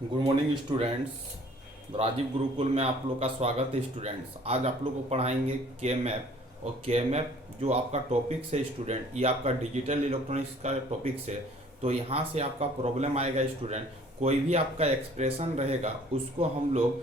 Good morning students. Rajiv Gurukul में आप लोग का स्वागत है स्टूडेंट्स। आज आप लोग को पढ़ाएंगे के मैप। और के मैप जो आपका टॉपिक्स है स्टूडेंट, ये आपका डिजिटल इलेक्ट्रॉनिक्स का टॉपिक्स है। तो यहाँ से आपका प्रॉब्लम आएगा स्टूडेंट, कोई भी आपका एक्सप्रेशन रहेगा उसको हम लोग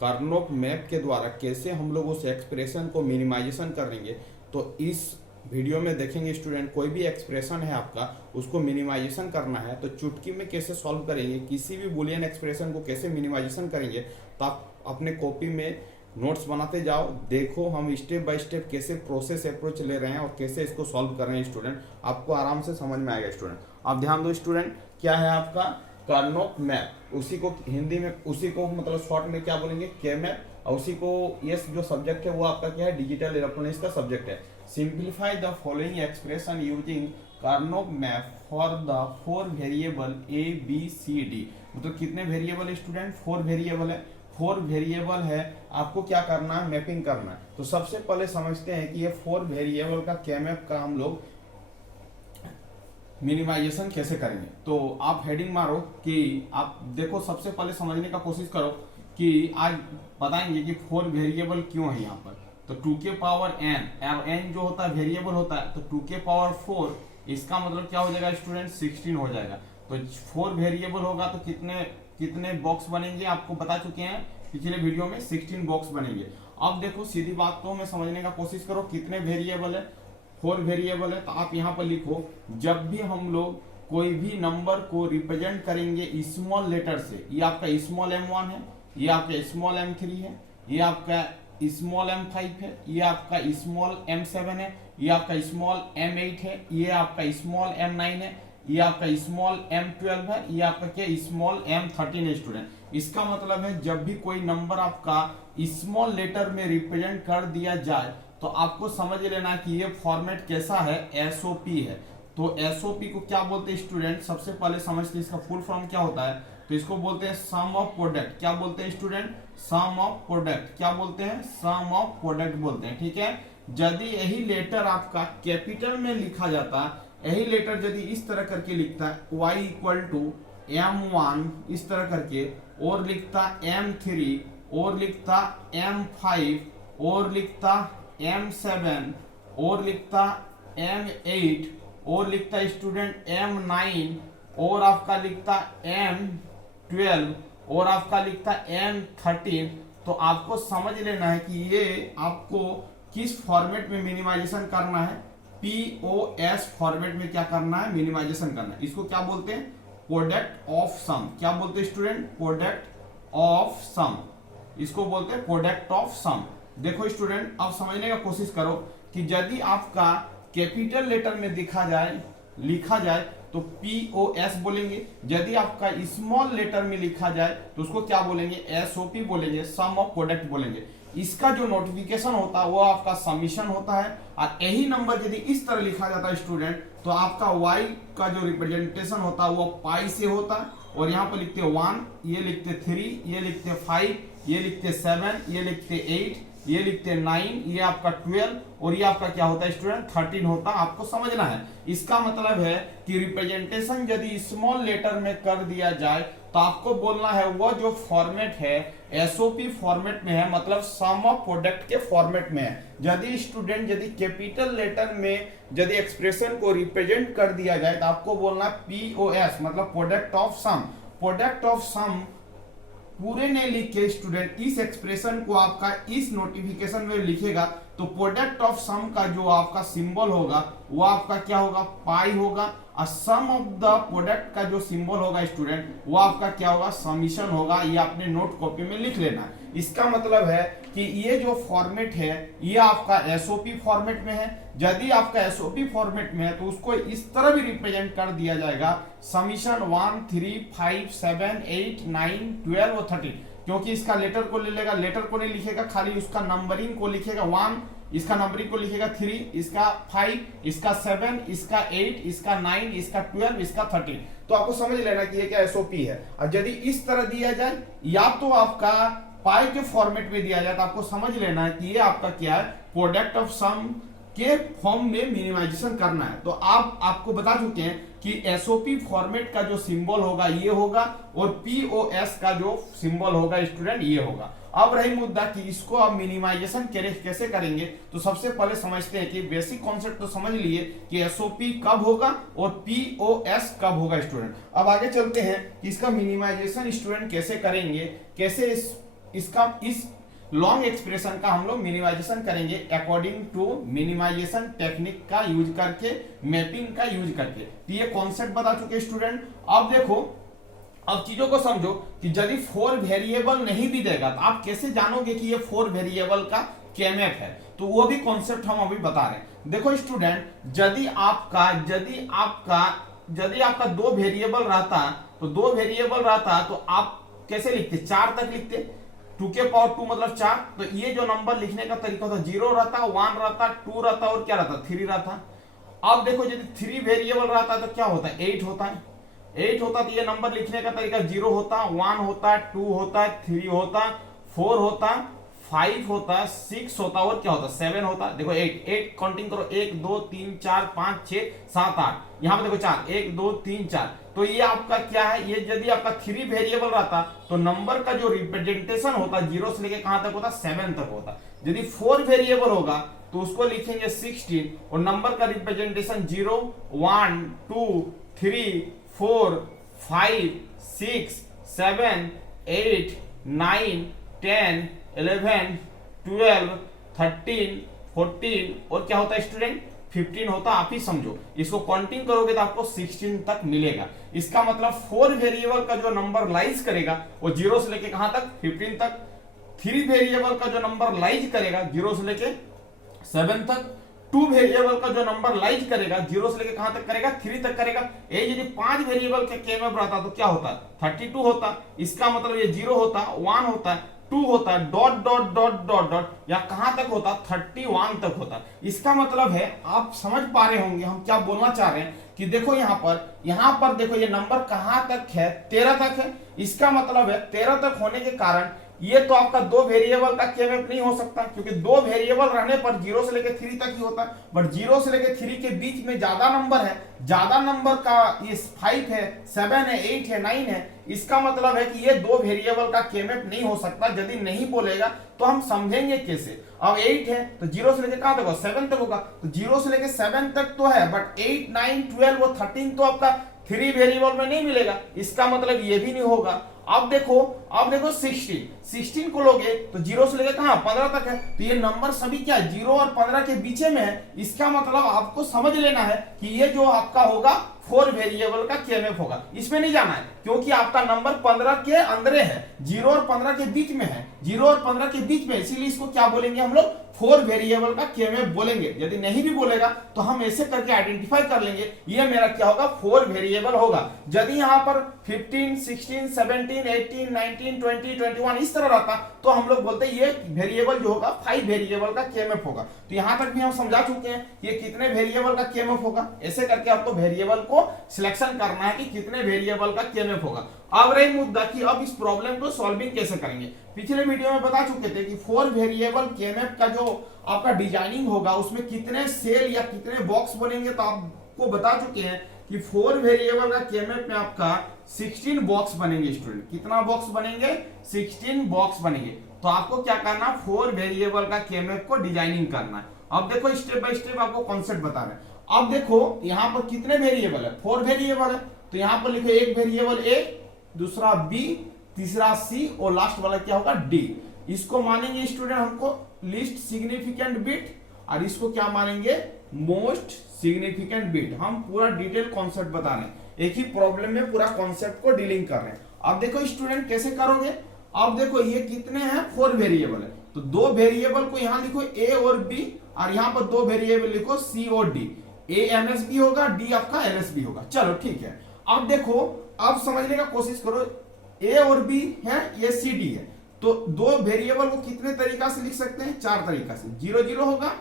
कार्नोग मैप के द्वारा कैसे हम लोग उस एक्सप्रेशन को मिनिमाइजेशन करेंगे। तो इस वीडियो में देखेंगे स्टूडेंट, कोई भी एक्सप्रेशन है आपका उसको मिनिमाइजेशन करना है तो चुटकी में कैसे सॉल्व करेंगे, किसी भी बुलियन एक्सप्रेशन को कैसे मिनिमाइजेशन करेंगे। तो आप अपने कॉपी में नोट्स बनाते जाओ, देखो हम स्टेप बाय स्टेप कैसे प्रोसेस अप्रोच ले रहे हैं और कैसे इसको सॉल्व कर रहे हैं स्टूडेंट, आपको आराम से समझ में आएगा स्टूडेंट। आप ध्यान दो स्टूडेंट, क्या है आपका कार्नोग मैप, उसी को हिंदी में उसी को मतलब शॉर्ट में क्या बोलेंगे, के मैप। और उसी को ये जो सब्जेक्ट है वो आपका क्या है, डिजिटल इलेक्ट्रॉनिक्स का सब्जेक्ट है। Simplify the following expression using Karnaugh map for the 4 variable A B C D. मतलब कितने वेरिएबल स्टूडेंट, 4 वेरिएबल है। 4 वेरिएबल है, आपको क्या करना है, मैपिंग करना है। तो सबसे पहले समझते हैं कि ये 4 वेरिएबल का के मैप का हम लोग मिनिमाइजेशन कैसे करेंगे। तो आप हेडिंग मारो कि आप देखो, सबसे पहले समझने का कोशिश करो कि आज बताएंगे कि 4 वेरिएबल क्यों है यहाँ पर। तो 2 के पावर n, n जो होता है वेरिएबल होता है, तो 2 के पावर 4 इसका मतलब क्या हो जाएगा स्टूडेंट, 16 हो जाएगा। तो 4 वेरिएबल होगा तो कितने कितने बॉक्स बनेंगे आपको बता चुके हैं पिछले वीडियो में, 16 बॉक्स बनेंगे। अब देखो सीधी बात को में समझने का कोशिश करो, कितने वेरिएबल है, 4 वेरिएबल है। तो आप यहाँ पर लिखो, जब भी हम लोग कोई भी नंबर को रिप्रेजेंट करेंगे स्मॉल लेटर से, ये आपका स्मॉल m1 है, ये आपका स्मॉल m3 है, ये आपका स्मॉल m5 है, ये आपका स्मॉल m7 है, ये आपका स्मॉल m8 है, ये आपका स्मॉल m9 है, ये आपका स्मॉल m12 है, ये आपका क्या स्मॉल m13 है स्टूडेंट। इसका मतलब है जब भी कोई नंबर आपका स्मॉल लेटर में रिप्रेजेंट कर दिया जाए तो आपको समझ लेना कि ये फॉर्मेट कैसा है, एसओपी है। तो एसओपी को क्या बोलते हैं स्टूडेंट, सबसे पहले समझते हैं इसका फुल फॉर्म क्या होता है। तो इसको बोलते हैं सम ऑफ प्रोडक्ट। क्या बोलते हैं स्टूडेंट, सम ऑफ प्रोडक्ट। क्या बोलते हैं, सम ऑफ प्रोडक्ट बोलते हैं, ठीक है। यदि यही लेटर आपका कैपिटल में लिखा जाता, यही लेटर यदि इस तरह करके लिखता है y इक्वल टू m1 इस तरह करके, और लिखता m3, और लिखता m5, और लिखता m7, और लिखता m8, और लिखता स्टूडेंट m9, और आपका लिखता m12, और आपका लिखता m13, तो आपको समझ लेना है कि ये आपको किस फॉर्मेट में मिनिमाइजेशन करना है, POS फॉर्मेट में क्या करना है, मिनिमाइजेशन करना है। इसको क्या बोलते हैं, प्रोडक्ट ऑफ सम। क्या बोलते हैं स्टूडेंट, प्रोडक्ट ऑफ सम, इसको बोलते हैं प्रोडक्ट ऑफ सम। देखो स्टूडेंट, अब समझने का कोशिश करो कि यदि आपका कैपिटल लेटर में लिखा जाए तो POS बोलेंगे, यदि आपका स्मॉल लेटर में लिखा जाए तो उसको क्या बोलेंगे, SOP बोलेंगे, सम ऑफ प्रोडक्ट बोलेंगे। इसका जो नोटिफिकेशन होता है वो आपका समीशन होता है। और यही नंबर यदि इस तरह लिखा जाता है स्टूडेंट, तो आपका y का जो रिप्रेजेंटेशन होता है वो पाई से होता है। और यहाँ पर लिखते 1, ये लिखते 3, ये लिखते 5, ये लिखते 7, ये लिखते 8, ये लिखते 9, ये आपका 12, और ये आपका क्या होता है स्टूडेंट, 13 होता है। आपको समझना है, इसका मतलब है कि रिप्रेजेंटेशन यदि स्मॉल लेटर में कर दिया जाए तो आपको बोलना है वो जो फॉर्मेट है एसओपी फॉर्मेट में है, मतलब सम ऑफ प्रोडक्ट के फॉर्मेट में है। यदि स्टूडेंट यदि कैपिटल लेटर में यदि एक्सप्रेशन को रिप्रेजेंट कर दिया जाए तो आपको बोलना है POS, मतलब product of sum. Product of sum पूरे नहीं लिख के स्टूडेंट इस एक्सप्रेशन को आपका इस नोटिफिकेशन में लिखेगा तो प्रोडक्ट ऑफ सम का जो आपका सिंबल होगा वो आपका क्या होगा, पाई होगा। और सम ऑफ द प्रोडक्ट का जो सिंबल होगा स्टूडेंट वो आपका क्या होगा, समीशन होगा। ये आपने नोट कॉपी में लिख लेना है। इसका मतलब है कि ये जो फॉर्मेट है ये आपका एसओपी फॉर्मेट में है। यदि आपका एसओपी फॉर्मेट में है तो उसको इस तरह भी रिप्रेजेंट कर दिया जाएगा, समीशन 1, 3, 5, 7, 8, 9, 12 और 13, क्योंकि इसका लेटर को ले लेगा, लेटर को नहीं लिखेगा, खाली उसका नंबरिंग को लिखेगा। 1 इसका नंबरिंग को लिखेगा, 3 इसका 5, इसका 7, इसका 8, इसका 9, इसका 12, इसका 13। तो आपको समझ लेना कि ये क्या एसओपी है। और यदि इस तरह दिया जाए या तो आपका पाई के फॉर्मेट में दिया जाए तो आपको समझ लेना है कि ये आपका क्या है, प्रोडक्ट ऑफ सम के फॉर्म में मिनिमाइजेशन करना है। तो आपको बता चुके हैं कि एसओपी फॉर्मेट का जो सिंबल होगा ये होगा और पीओएस का जो सिंबल होगा स्टूडेंट ये होगा। अब रही मुद्दा कि इसको अब मिनिमाइजेशन कैसे करेंगे, तो सबसे पहले समझते हैं कि बेसिक कॉन्सेप्ट तो समझ लिए कि एसओपी कब होगा और पीओएस कब होगा स्टूडेंट। अब आगे चलते हैं कि इसका मिनिमाइजेशन स्टूडेंट कैसे करेंगे, कैसे इस लॉन्ग एक्सप्रेशन का हम लोग मिनिमाइजेशन करेंगे अकॉर्डिंग टू मिनिमाइजेशन टेक्निक का यूज करके, मैपिंग का यूज करके। तो ये कॉन्सेप्ट बता चुके स्टूडेंट। अब देखो, अब चीजों को समझो कि यदि 4 वेरिएबल नहीं भी देगा तो आप कैसे जानोगे कि ये 4 वेरिएबल का केमैप है, तो वो भी कॉन्सेप्ट हम अभी बता रहे हैं। देखो स्टूडेंट, यदि आपका 2 वेरिएबल रहता तो 2 वेरिएबल रहता तो आप कैसे लिखते, 4 तक लिखते, 2 के पावर 2 मतलब 4। तो ये जो नंबर लिखने का तरीका होता, 0 रहता, 1 रहता, 2 रहता और क्या रहता, 3 रहता। अब देखो यदि 3 वेरिएबल रहता तो क्या होता है, 8 होता है। 8 होता तो ये नंबर लिखने का तरीका 0 होता, 1 होता, 2 होता, 3 होता, 4 होता, 5 होता, 6 होता और क्या होता, 7 होता। देखो 8 काउंटिंग करो, 1 2 3 4 5 6 7 8, यहां पे देखो 4, 1 2 3 4। तो ये आपका क्या है, ये यदि आपका 3 वेरिएबल रहता तो नंबर का जो रिप्रेजेंटेशन होता 0 से लेके कहां तक होता, 7 तक होता। यदि 4 वेरिएबल होगा तो उसको लिखेंगे 16 और नंबर का रिप्रेजेंटेशन 0 1 2 3 4 5 6 7 8 9 10 11 12 13 14 और क्या होता है स्टूडेंट, 15 होता। आप ही समझो, इसको काउंटिंग करोगे तो आपको 16 तक मिलेगा। इसका मतलब 4 वेरिएबल का जो नंबर लाइज करेगा वो 0 से लेके कहां तक, 15 तक। 3 वेरिएबल का जो नंबर लाइज करेगा 0 से लेके 7 तक। 2 वेरिएबल का जो नंबर लाइज करेगा 0 से लेके कहां तक करेगा, 3 तक करेगा। ये यदि 5 वेरिएबल के केमैप रहता तो क्या होता, 32 होता। इसका मतलब ये 0 होता, 1 होता, 2 होता, dot dot dot dot dot, या कहां तक होता, 31 तक होता। इसका मतलब है, आप समझ पा रहे होंगे हम क्या बोलना चाह रहे हैं कि देखो यहां पर देखो ये नंबर कहां तक है, 13 तक है। इसका मतलब है 13 तक होने के कारण ये तो आपका 2 वेरिएबल का केमैप नहीं हो सकता, क्योंकि 2 वेरिएबल रहने पर 0 से लेके 3 तक ही होता है। बट 0 से लेके 3 के बीच में ज्यादा नंबर है, ज्यादा नंबर का ये 5 है, 7 है, 8 है, 9 है। इसका मतलब है कि ये 2 वेरिएबल का केमैप नहीं हो सकता। यदि नहीं बोलेगा तो हम समझेंगे कैसे। अब 8 है तो 0 से लेके कहां तक होगा, 7 तक होगा। तो 0 से लेके 7 तक तो है, बट 8 9 12 और 13 तो आपका 3 वेरिएबल में नहीं मिलेगा। इसका मतलब ये भी नहीं होगा। अब देखो 16 को लोगे तो 0 से लेकर कहां, 15 तक है। तो ये नंबर सभी क्या 0 और 15 के बीच में है। इसका मतलब आपको समझ लेना है कि ये जो आपका होगा 4 वेरिएबल का केमैप होगा। इसमें नहीं जाना है क्योंकि आपका नंबर 15 के अंदर है, 0 और 15 के बीच में है, 0 और 15 के बीच में, इसीलिए इसको क्या बोलेंगे हम लोग, 4 वेरिएबल का केमैप बोलेंगे। यदि नहीं भी बोलेगा तो हम ऐसे करके आइडेंटिफाई कर लेंगे ये मेरा क्या होगा, 4 वेरिएबल होगा। यदि यहां पर 15 16 17 18 19 20 21 इस तरह रहता तो हम लोग बोलते ये वेरिएबल जो होगा 5 वेरिएबल का केमैप होगा। तो यहां तक भी हम समझा चुके हैं ये कितने वेरिएबल का केमैप होगा। ऐसे करके आपको वेरिएबल को सिलेक्शन करना है कि कितने वेरिएबल का केमैप होगा। अब रही मुद्दा कि अब इस प्रॉब्लम को सॉल्विंग कैसे करेंगे। पिछले वीडियो में बता चुके थे कि 4 वेरिएबल केमैप का जो आपका डिजाइनिंग होगा उसमें कितने सेल या कितने बॉक्स बनेंगे। तो आपको बता चुके हैं कि 4 वेरिएबल का केमैप में आपका 16 बॉक्स बनेंगे स्टूडेंट। कितना बॉक्स बनेंगे, 16 बॉक्स बनेंगे। तो आपको क्या करना, 4 वेरिएबल का केमैप को डिजाइनिंग करना है। अब देखो स्टेप बाय स्टेप आपको कॉन्सेप्ट बता रहे हैं। अब देखो यहां पर कितने वेरिएबल है, 4 वेरिएबल है। तो यहां पर लिखो एक वेरिएबल ए, दूसरा बी, तीसरा सी और लास्ट वाला क्या होगा डी। इसको मानेंगे स्टूडेंट हमको लिस्ट सिग्निफिकेंट बिट और इसको क्या मानेंगे, मोस्ट सिग्निफिकेंट बिट। हम पूरा डिटेल कॉन्सेप्ट बता रहे हैं, एक ही प्रॉब्लम में पूरा कॉन्सेप्ट को डीलिंग कर रहे हैं। अब देखो स्टूडेंट कैसे करोगे। अब देखो ये कितने हैं, 4 वेरिएबल है। तो 2 वेरिएबल को यहां लिखो ए और बी और यहां पर 2 वेरिएबल लिखो सी और डी। ए एमएस भी होगा, डी आपका एलएस भी होगा। चलो ठीक है। अब देखो, अब समझने का कोशिश करो, ए और बी है, ये सी डी है। तो 2 वेरिएबल को कितने तरीका से लिख सकते हैं, 4 तरीका से। 0 0 होगा,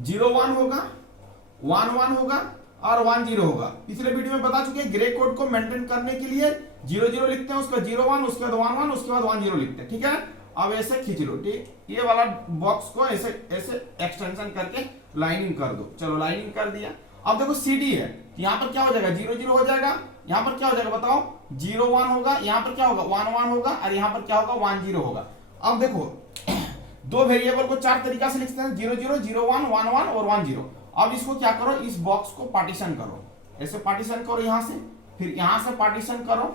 0 1 होगा, 1 1 होगा और 1 0 होगा। पिछले वीडियो में बता चुके हैं ग्रे कोड को मेंटेन करने के लिए 0 0 लिखते हैं, उसके बाद 0 1, उसके बाद 1 1, उसके बाद 1 0 लिखते हैं। ठीक है, अब ऐसे खींच लो, ठीक, ये वाला बॉक्स को ऐसे ऐसे एक्सटेंशन करके लाइनिंग कर दो। चलो लाइनिंग कर दिया। अब देखो सी डी है, तो यहाँ पर क्या हो जाएगा 0 0 हो जाएगा, यहाँ पर क्या हो जाएगा बताओ 0 1 होगा, यहाँ पर क्या होगा 1 1 होगा और यहाँ पर क्या होगा 1 0 होगा। अब देखो दो वेरिएबल को चार तरीका से लिखते हैं 0 0 0 1 1 1 और 1 0। अब इसको क्या करो इस बॉक्स को पार्टीशन करो, ऐसे पार्टीशन करो यहाँ से, फिर यहाँ से पार्टीशन करो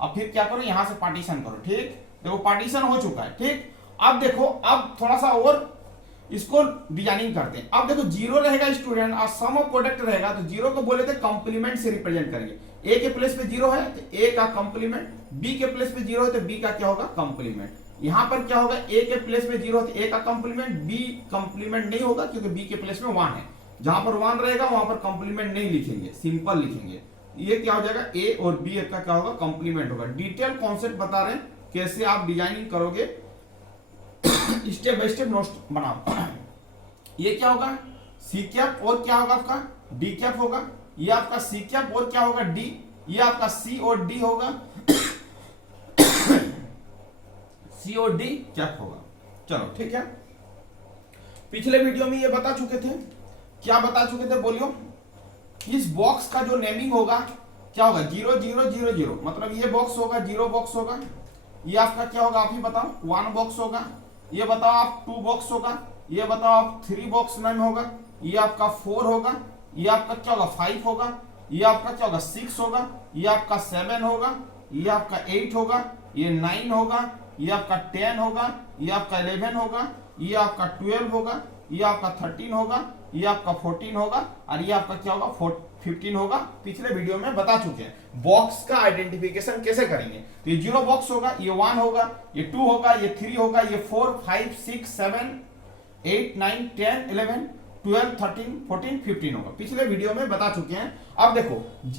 और फिर क्या करो यहाँ से पार्टीशन करो। ठीक, देखो पार्टीशन हो चुका है। ठीक, अब देखो अब थोड़ा सा और इसको डिजाइनिंग करते हैं। अब देखो 0 रहेगा स्टूडेंट और सम ऑफ प्रोडक्ट रहेगा, तो 0 को बोले थे कंप्लीमेंट से रिप्रेजेंट करेंगे। ए के प्लेस पे 0 है तो ए का कंप्लीमेंट, बी के प्लेस पे 0 है तो बी का क्या होगा कंप्लीमेंट। यहाँ पर क्या होगा ए के प्लेस पे 0 है तो ए का कंप्लीमेंट, बी कंप्लीमेंट नहीं होगा क्योंकि बी के प्लेस में 1 है। जहां पर 1 रहेगा वहां पर कंप्लीमेंट नहीं लिखेंगे, सिंपल लिखेंगे। ये क्या हो जाएगा ए और बी का क्या होगा कंप्लीमेंट होगा। डिटेल कॉन्सेप्ट बता रहे हैं कैसे आप डिजाइनिंग करोगे, स्टेप बाय स्टेप नोट्स बनाओ। ये क्या होगा सी कैप और क्या होगा आपका डी कैप होगा, ये आपका सी कैप और क्या होगा डी, ये आपका सी और डी होगा सी और डी कैप होगा। चलो ठीक है, पिछले वीडियो में ये बता चुके थे, क्या बता चुके थे बोलियो। इस बॉक्स का जो नेमिंग होगा क्या होगा 0 0 0 0, मतलब ये बॉक्स होगा 0 बॉक्स होगा, ये आपका क्या होगा आप ही बताओ 1 बॉक्स होगा, ये बताओ आप 2 बॉक्स होगा, ये बताओ आप 3 बॉक्स नेम होगा, ये आपका 4 होगा, ये आपका क्या होगा 5 होगा, ये आपका क्या होगा 6 होगा, ये आपका 7 होगा, ये आपका 8 होगा, ये 9 होगा, ये आपका 10 होगा, ये आपका 11 होगा, ये आपका 12 होगा, ये आपका 13 होगा, ये आपका 14 होगा और ये आपका क्या होगा 15 होगा। पिछले वीडियो में बता चुके हैं बॉक्स का आइडेंटिफिकेशन कैसे करेंगे। तो ये 0 बॉक्स होगा, ये 1 होगा, ये 2 होगा, ये 3 होगा, ये 4 5 6 7 8 9 10 11 12 13 14 15 होगा। पिछले वीडियो में बता चुके हैं। अब देखो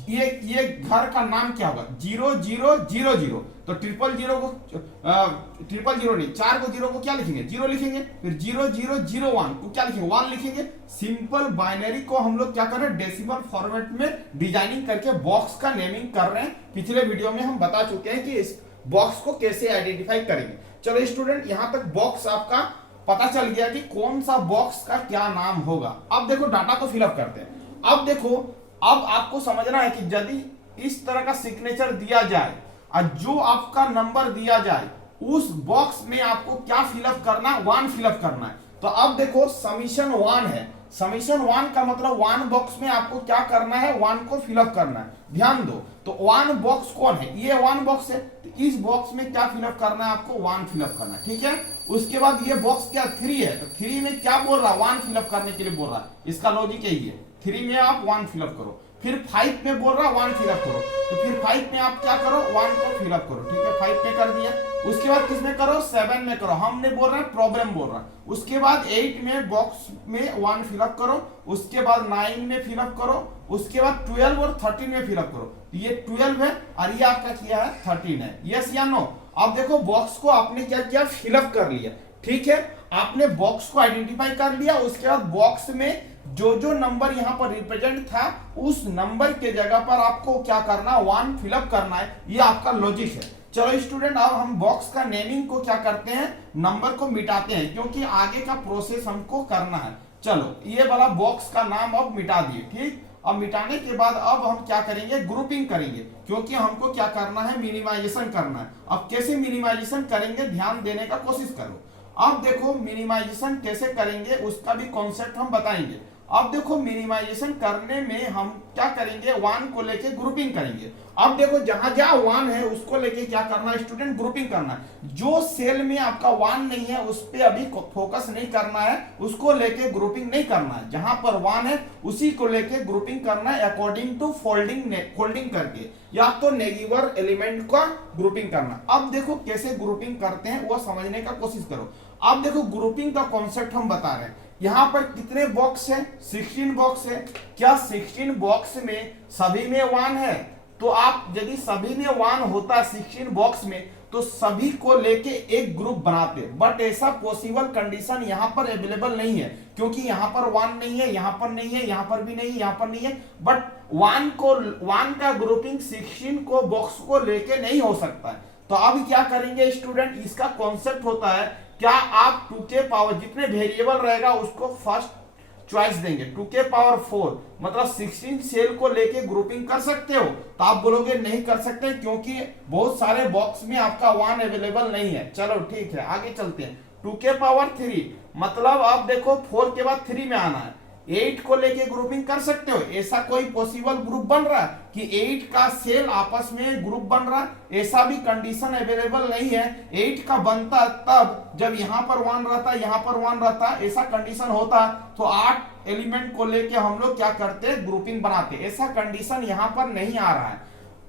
ये घर का नाम क्या होगा 0 0 0 0, तो 0 0 को 0 नहीं 4 को 0 को क्या लिखेंगे 0 लिखेंगे, फिर 0 0 0 1 को क्या लिखेंगे 1 लिखेंगे। सिंपल बाइनरी को हम लोग क्या कर रहे हैं डेसिमल फॉर्मेट में डिजाइनिंग करके बॉक्स का नेमिंग कर रहे हैं। पिछले वीडियो में हम बता चुके हैं कि इस बॉक्स को कैसे आइडेंटिफाई करेंगे। चलो स्टूडेंट यहां तक बॉक्स आपका पता चल गया कि कौन सा बॉक्स का क्या नाम होगा। अब देखो डाटा को फिलअप करते हैं। अब देखो अब आपको समझना है कि यदि इस तरह का सिग्नेचर दिया जाए और जो आपका नंबर दिया जाए उस बॉक्स में आपको क्या फिलअप करना है 1 फिलअप करना है। तो अब देखो समीशन 1 है, समीशन 1 का मतलब 1 बॉक्स में आपको क्या करना है 1 को फिलअप करना है। ध्यान दो तो 1 बॉक्स कौन है ये 1 बॉक्स है, तो इस बॉक्स में क्या फिलअप करना है आपको 1 फिलअप करना है। ठीक है, उसके बाद ये बॉक्स क्या 3 है, तो 3 में क्या बोल रहा है 1 फिलअप करने के लिए बोल रहा है। इसका लॉजिक यही है 3 में आप 1 फिलअप करो, फिर 5 में बोल रहा है 1 फिलअप करो, तो फिर 5 में आप क्या करो 1 को फिलअप करो। ठीक है 5 में कर दिया, उसके बाद किस में करो 7 में करो, हमने बोल रहा है प्रॉब्लम बोल रहा है। उसके बाद 8 में बॉक्स में 1 फिलअप करो, उसके बाद 9 में फिलअप करो, उसके बाद 12 और 13 में फिलअप करो। ये 12 है और ये आपका क्या है 13 है। यस या नो। अब देखो बॉक्स को आपने क्या किया फिलअप कर लिया। ठीक है, आपने बॉक्स को आइडेंटिफाई कर लिया, उसके बाद बॉक्स में जो जो नंबर यहाँ पर रिप्रेजेंट था उस नंबर के जगह पर आपको क्या करना 1 फिलअप करना है। ये आपका लॉजिक है। चलो स्टूडेंट अब हम बॉक्स का नेमिंग को क्या करते हैं नंबर को मिटाते हैं क्योंकि आगे का प्रोसेस हमको करना है। चलो ये वाला बॉक्स का नाम अब मिटा दिए। ठीक, अब मिटाने के बाद अब हम क्या करेंगे ग्रुपिंग करेंगे क्योंकि हमको क्या करना है मिनिमाइजेशन करना है। अब कैसे मिनिमाइजेशन करेंगे ध्यान देने का कोशिश करो। अब देखो मिनिमाइजेशन कैसे करेंगे उसका भी कॉन्सेप्ट हम बताएंगे। अब देखो मिनिमाइजेशन करने में हम क्या करेंगे 1 को लेके ग्रुपिंग करेंगे। अब देखो जहां जहां 1 है उसको लेके क्या करना है स्टूडेंट ग्रुपिंग करना है। जो सेल में आपका 1 नहीं है उस पे अभी फोकस नहीं करना है, उसको लेके ग्रुपिंग नहीं करना है। जहां पर 1 है उसी को लेके ग्रुपिंग करना है अकॉर्डिंग टू फोल्डिंग करके या तो नेगेटिव एलिमेंट का ग्रुपिंग करना। अब देखो कैसे ग्रुपिंग करते हैं वो समझने का कोशिश करो। अब देखो ग्रुपिंग का कॉन्सेप्ट हम बता रहे हैं। यहां पर कितने बॉक्स है 16 बॉक्स है। क्या 16 बॉक्स में सभी में 1 है? तो आप यदि सभी में 1 होता 16 बॉक्स में तो सभी को लेके एक ग्रुप बनाते, बट ऐसा पॉसिबल कंडीशन यहां पर अवेलेबल नहीं है क्योंकि यहां पर 1 नहीं है, यहां पर नहीं है, यहां पर भी नहीं है, यहां पर नहीं है। बट 1 का ग्रुपिंग 16 को बॉक्स को लेके नहीं हो सकता है। तो अब क्या करेंगे स्टूडेंट इसका कॉन्सेप्ट होता है क्या आप 2 के पावर जितने वेरिएबल रहेगा उसको फर्स्ट चॉइस देंगे 2k⁴ मतलब 16 सेल को लेके ग्रुपिंग कर सकते हो, तो आप बोलोगे नहीं कर सकते क्योंकि बहुत सारे बॉक्स में आपका 1 अवेलेबल नहीं है। चलो ठीक है, आगे चलते हैं। 2k⁴ मतलब आप देखो 4 के बाद 3 में आना है, 8 को लेके ग्रुपिंग कर सकते हो। ऐसा कोई पॉसिबल ग्रुप बन रहा है कि 8 का सेल आपस में ग्रुप बन रहा है? ऐसा भी कंडीशन अवेलेबल नहीं है। 8 का बनता तब जब यहां पर 1 रहता, यहां पर 1 रहता, ऐसा कंडीशन होता तो 8 एलिमेंट को लेके हम लोग क्या करते, ग्रुपिंग बनाते। ऐसा कंडीशन यहां पर नहीं आ रहा है।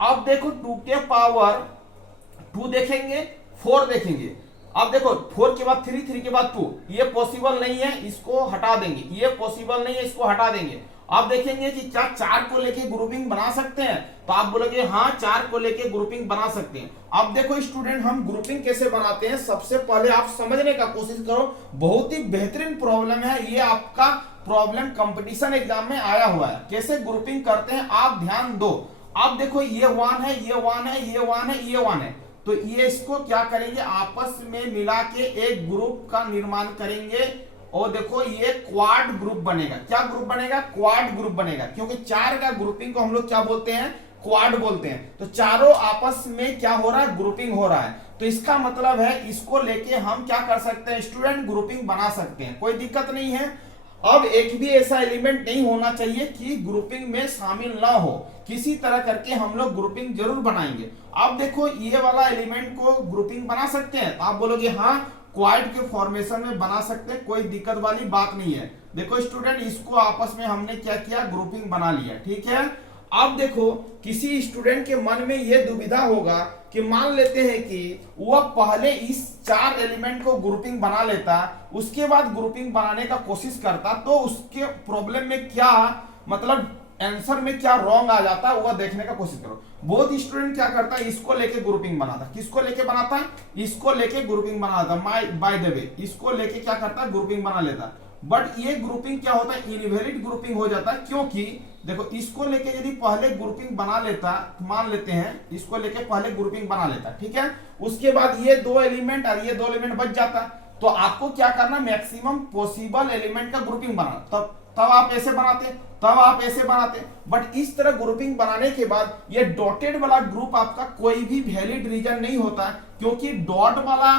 अब देखो 2k⁴ देखेंगे, 4 देखेंगे। अब देखो 4 के बाद 3, 3 के बाद 2, ये पॉसिबल नहीं है, इसको हटा देंगे। ये पॉसिबल नहीं है, इसको हटा देंगे। आप देखेंगे कि क्या 4 को लेके ग्रुपिंग बना सकते हैं, तो आप बोलोगे हाँ 4 को लेके ग्रुपिंग बना सकते हैं। अब देखो स्टूडेंट, हम ग्रुपिंग कैसे बनाते हैं, सबसे पहले आप समझने का कोशिश करो। बहुत ही बेहतरीन प्रॉब्लम है ये, आपका प्रॉब्लम कंपटीशन एग्जाम में आया हुआ है। कैसे ग्रुपिंग करते हैं आप ध्यान दो। आप देखो ये 1 है, ये 1 है, ये 1 है, ये 1 है, तो ये इसको क्या करेंगे, आपस में मिला के एक ग्रुप का निर्माण करेंगे। और देखो ये क्वाड ग्रुप बनेगा। क्या ग्रुप बनेगा? क्वाड ग्रुप बनेगा, क्योंकि 4 का ग्रुपिंग को हम लोग क्या बोलते हैं, क्वाड बोलते हैं। तो चारों आपस में क्या हो रहा है, ग्रुपिंग हो रहा है। तो इसका मतलब है इसको लेके हम क्या कर सकते हैं स्टूडेंट, ग्रुपिंग बना सकते हैं, कोई दिक्कत नहीं है। अब एक भी ऐसा एलिमेंट नहीं होना चाहिए कि ग्रुपिंग में शामिल ना हो, किसी तरह करके हम लोग ग्रुपिंग जरूर बनाएंगे। अब देखो ये वाला एलिमेंट को ग्रुपिंग बना सकते हैं, तो आप बोलोगे हाँ क्वाड के फॉर्मेशन में बना सकते हैं, कोई दिक्कत वाली बात नहीं है। देखो स्टूडेंट, इसको आपस में हमने क्या किया, ग्रुपिंग बना लिया, ठीक है। अब देखो किसी स्टूडेंट के मन में यह दुविधा होगा कि मान लेते हैं कि वह पहले इस 4 एलिमेंट को ग्रुपिंग बना लेता, उसके बाद ग्रुपिंग बनाने का कोशिश करता, तो उसके प्रॉब्लम में क्या मतलब आंसर में क्या रॉन्ग आ जाता है वह देखने का कोशिश करो। बहुत स्टूडेंट क्या करता है, इसको लेके ग्रुपिंग बनाता, किसको लेके बनाता है, इसको लेके ग्रुपिंग बनाता, बाय द वे इसको लेके क्या करता है, ग्रुपिंग बना लेता। बट ये ग्रुपिंग क्या होता है, इनवैलिड ग्रुपिंग हो जाता है। क्योंकि देखो इसको लेके यदि पहले ग्रुपिंग बना लेता, मान लेते हैं इसको लेके पहले ग्रुपिंग बना लेता, ठीक है, उसके बाद ये 2 एलिमेंट और ये 2 एलिमेंट बच जाता, तो आपको क्या करना, मैक्सिमम पॉसिबल एलिमेंट का ग्रुपिंग बनाना। तब आप ऐसे बनाते, तब आप ऐसे बनाते। बट इस तरह ग्रुपिंग बनाने के बाद ये डॉटेड वाला ग्रुप आपका कोई भी वैलिड रीजन नहीं होता, क्योंकि डॉट वाला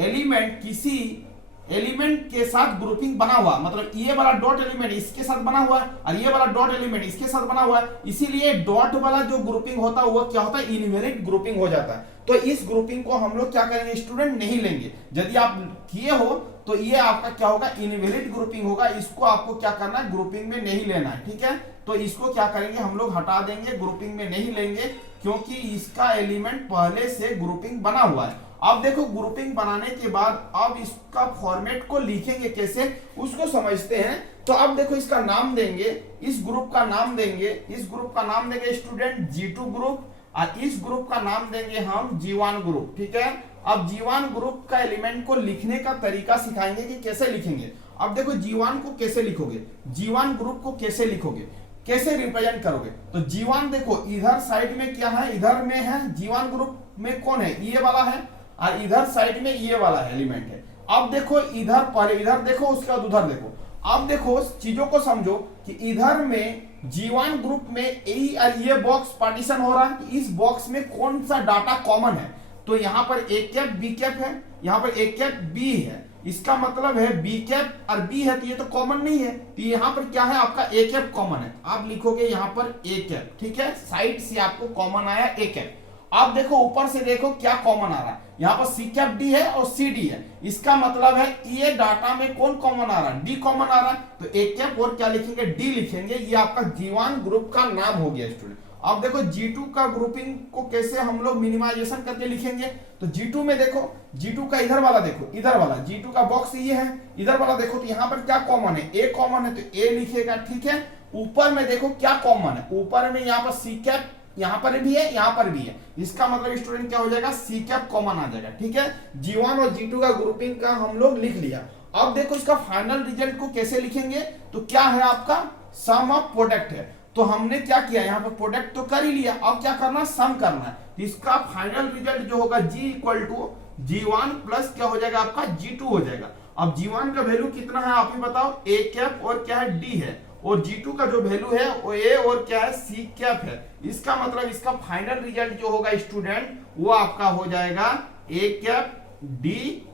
एलिमेंट किसी एलिमेंट के साथ ग्रुपिंग बना हुआ, मतलब ये वाला डॉट एलिमेंट इसके साथ बना हुआ है और ये वाला डॉट एलिमेंट इसके साथ बना हुआ है, इसीलिए डॉट वाला जो ग्रुपिंग होता है वो क्या होता है, इनवैलिड ग्रुपिंग हो जाता है। तो इस ग्रुपिंग को हम लोग क्या करेंगे स्टूडेंट, नहीं लेंगे। यदि आप किए हो तो ये आपका क्या होगा, इनवैलिड ग्रुपिंग होगा। इसको आपको क्या करना है, ग्रुपिंग में नहीं लेना है, ठीक है। तो इसको क्या करेंगे, हम लोग हटा देंगे, ग्रुपिंग में नहीं लेंगे, क्योंकि इसका एलिमेंट पहले से ग्रुपिंग बना हुआ है। अब देखो ग्रुपिंग बनाने के बाद अब इसका फॉर्मेट को लिखेंगे कैसे, उसको समझते हैं। तो अब देखो इसका नाम देंगे, इस ग्रुप का नाम देंगे, इस ग्रुप का नाम देंगे स्टूडेंट G2 ग्रुप, और इस ग्रुप का नाम देंगे हम G1 ग्रुप, ठीक है। अब G1 ग्रुप का एलिमेंट को लिखने का तरीका सिखाएंगे कि कैसे लिखेंगे। अब देखो G1 को कैसे लिखोगे, G1 ग्रुप को कैसे लिखोगे, कैसे रिप्रेजेंट करोगे। तो G1 देखो इधर साइड में क्या है, इधर में है G1 ग्रुप में कौन है, ये वाला है, और इधर साइड में ये वाला एलिमेंट है। अब देखो इधर पहले इधर देखो, उसके बाद उधर देखो। अब देखो चीजों को समझो कि इधर में G1 ग्रुप में ये बॉक्स पार्टीशन हो रहा है, इस बॉक्स में कौन सा डाटा कॉमन है, तो यहाँ पर A कैप B कैप है, यहाँ पर A कैप B है, इसका मतलब है B कैप और B है, तो ये तो कॉमन नहीं है, तो यहाँ पर क्या है आपका A कैप कॉमन है। आप लिखोगे यहाँ पर A कैप, ठीक है, साइड से आपको कॉमन आया A कैप। आप देखो ऊपर से देखो क्या कॉमन आ रहा है, यहाँ पर C कैप D है और C D है, इसका मतलब है ये डाटा में कौन कॉमन आ रहा है, D कॉमन आ रहा है, तो A कैप और क्या लिखेंगे, D लिखेंगे। ये आपका G1 ग्रुप का नाम हो गया स्टूडेंट। अब देखो G2 का ग्रुपिंग को कैसे हम लोग मिनिमाइजेशन करके लिखेंगे, तो G2 में देखो, G2 का इधर वाला देखो, इधर वाला G2 का बॉक्स ये है, इधर वाला देखो, तो यहाँ पर क्या कॉमन है, A कॉमन है, तो A लिखेगा, ठीक है। ऊपर में देखो क्या कॉमन है, ऊपर में यहाँ पर C कैप यहाँ पर भी है, यहाँ पर भी है, इसका मतलब स्टूडेंट क्या हो जाएगा, C कैप कॉमन आ जाएगा, ठीक है। G1 और G2 का ग्रुपिंग का हम लोग लिख लिया। अब देखो इसका फाइनल रिजल्ट को कैसे लिखेंगे, तो क्या है आपका सम ऑफ प्रोडक्ट है, तो हमने क्या किया, यहाँ पर प्रोडक्ट तो कर ही लिया, अब क्या करना, सम करना है। तो इसका फाइनल रिजल्ट जो होगा G = G1 प्लस क्या हो जाएगा आपका G2 हो जाएगा। अब G1 का वैल्यू कितना है आप ही बताओ, a कैप और क्या है d है, और G2 का जो वैल्यू है वो a और क्या है c कैप है। इसका मतलब इसका फाइनल रिजल्ट जो होगा स्टूडेंट वो आपका हो जाएगा a कैप d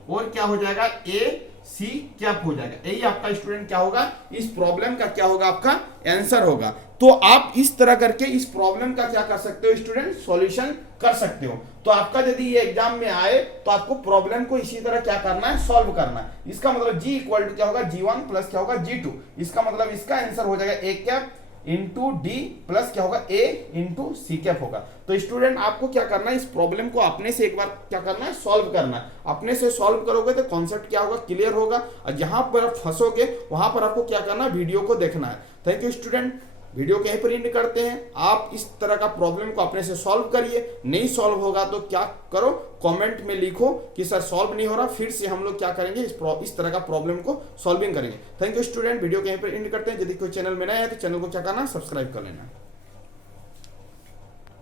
और क्या हो जाएगा a c कैप हो जाएगा। यही आपका स्टूडेंट क्या होगा, इस प्रॉब्लम का क्या होगा, आपका आंसर होगा। तो आप इस तरह करके इस प्रॉब्लम का क्या कर सकते हो स्टूडेंट, सॉल्यूशन कर सकते हो। तो आपका यदि ये एग्जाम में आए तो आपको प्रॉब्लम को इसी तरह क्या करना है, सॉल्व करना है। इसका मतलब G इक्वल टू क्या होगा, G1 प्लस क्या होगा G2। इसका मतलब इसका आंसर हो जाएगा a cap into D plus क्या होगा a इंटू सी कैप होगा। तो स्टूडेंट आपको क्या करना है, इस प्रॉब्लम को अपने से एक बार क्या करना है, सॉल्व करना है। अपने से सॉल्व करोगे तो कॉन्सेप्ट क्या होगा, क्लियर होगा, और जहां पर आप फंसोगे वहां पर आपको क्या करना है, वीडियो को देखना है। थैंक यू स्टूडेंट, वीडियो कहीं पर एंड करते हैं। आप इस तरह का प्रॉब्लम को अपने से सॉल्व करिए, नहीं सॉल्व होगा तो क्या करो, कमेंट में लिखो कि सर सॉल्व नहीं हो रहा, फिर से हम लोग क्या करेंगे, इस तरह का प्रॉब्लम को सॉल्विंग करेंगे। थैंक यू स्टूडेंट, वीडियो कहीं पर एंड करते हैं। यदि कोई चैनल में नया है तो चैनल को क्या करना, सब्सक्राइब कर लेना।